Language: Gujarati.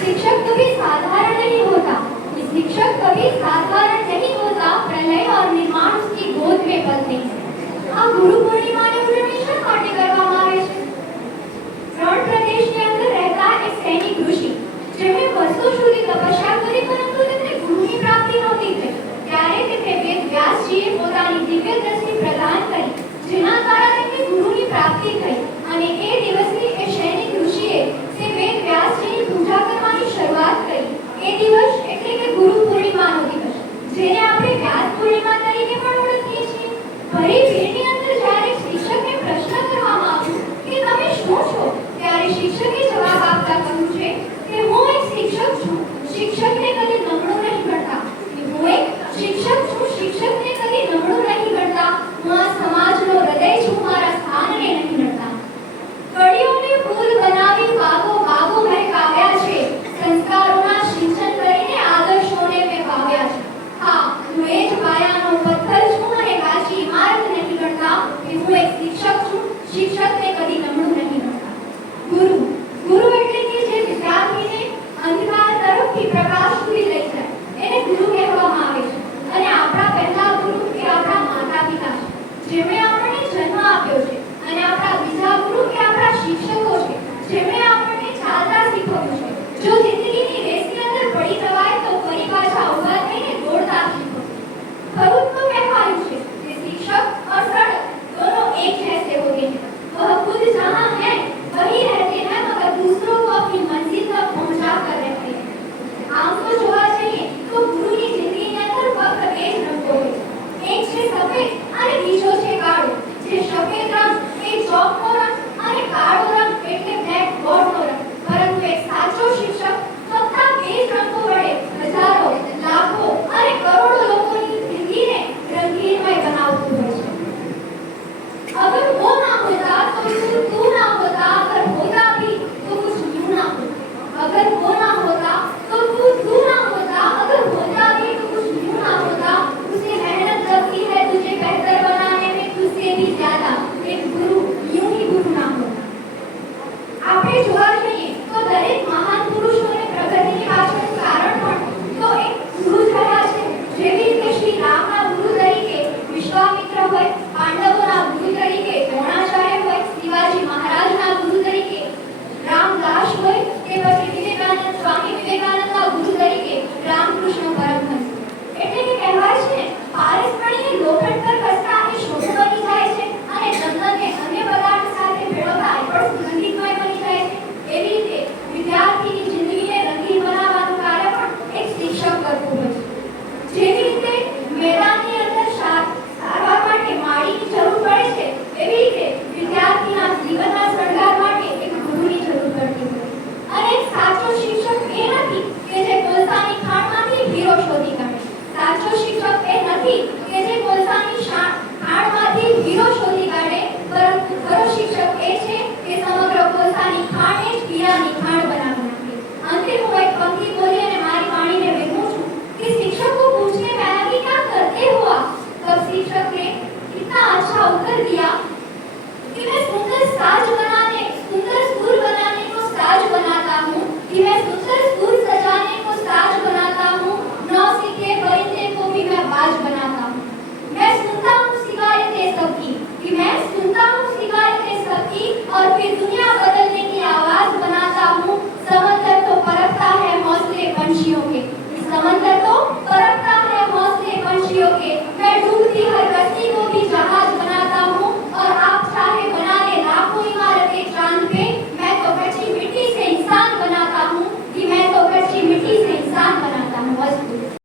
शिक्षक कभी साधारण नहीं होता, शिक्षक कभी साधारण नहीं होता, प्रलय और निर्माण उसकी गोद में पलते हैं। આ ગુરુ પૂર્ણિમાની ઉજવણી શા માટે કરવામાં આવે છે? રણ પ્રદેશની અંદર રહેતા એક સૈનિક ઋષિ જેમણે વર્ષો સુધી તપસ્યા કરી પરંતુ તેમને ગુરુની પ્રાપ્તિ નહોતી થઈ, ત્યારે તેમને વેદ વ્યાસજીએ પોતાની દિવ્ય દ્રષ્ટિ પ્રદાન કરી, જેના કારણે તેમને ગુરુની પ્રાપ્તિ થઈ અને એ દિવસથી એ સૈનિક ઋષિએ તે વેદ વ્યાસજીની પૂજા કરવાની શરૂઆત કરી। એ દિવસ એટલે કે ગુરુ પૂર્ણિમાનો દિવસ, જેને આપણે વ્યાસ પૂર્ણિમા તરીકે પણ ઓળખીએ છીએ। ભરી ભીડની અંદર જ્યારે શિક્ષકને પ્રશ્ન કરવામાં આવ્યો કે તમે શું છો, ત્યારે શિક્ષકે જવાબ આપતા કહ્યું છે કે હું એક શિક્ષક છું, શિક્ષકને કદી નબળું નહીં ગણતા। હું એક શિક્ષક છું, શિક્ષકને કદી નબળું નહીં ગણતા। હું આ સમાજનો હૃદય છું, મારા સ્થાનને નહીં ગણતા। કડીઓને ફૂલ બનાવી બાગો બાગો મહેકાવ્યા છે, સંસ્કારોના સિંચન કરીને આદર્શોને મેં વાવ્યા છે। હા, હું એ જ પાયાનો પથ્થર છું અને કાચી ઇમારત નહીં ગણતા કે હું એક શિક્ષક છું, શિક્ષકને કદી નબળું નહીં ગણતા। ગુરુ ગુરુ એટલે કે જે વિદ્યાર્થીને અંધકાર તરફથી પ્રકાશ સુધી લઈ જાય એને ગુરુ કહેવામાં આવે છે। અને આપણા પહેલા ગુરુ એ આપણા માતા પિતા છે, જેમણે આપણને જન્મ આપ્યો છે, અને આપણા બીજા ગુરુ એ આપણા શિક્ષકો છે, જેમણે આપણને ચાલતા શીખવ્યું છે। જો જિંદગીની રેસની અંદર પડી જવાય તો ફરી પાછા ઊભા થઈને દોડતા શીખો। ખરું તો કહેવાયું છે કે શિક્ષક और सड़क दोनों एक जैसे होते हैं, वह खुद जहाँ है वही रहते हैं मगर दूसरों को अपनी मंजिल तक पहुँचा कर रहते हैं। आम तो જોવા જઈએ તો ગુરુની જિંદગીની અંદર ફક્ત બે જ રંગો હોય, એક છે સફેદ અને બીજો છે કાળો। જે સફેદ રંગ એ જોબનો રંગ અને કાળો રંગ એટલે બ્લેક બોર્ડનો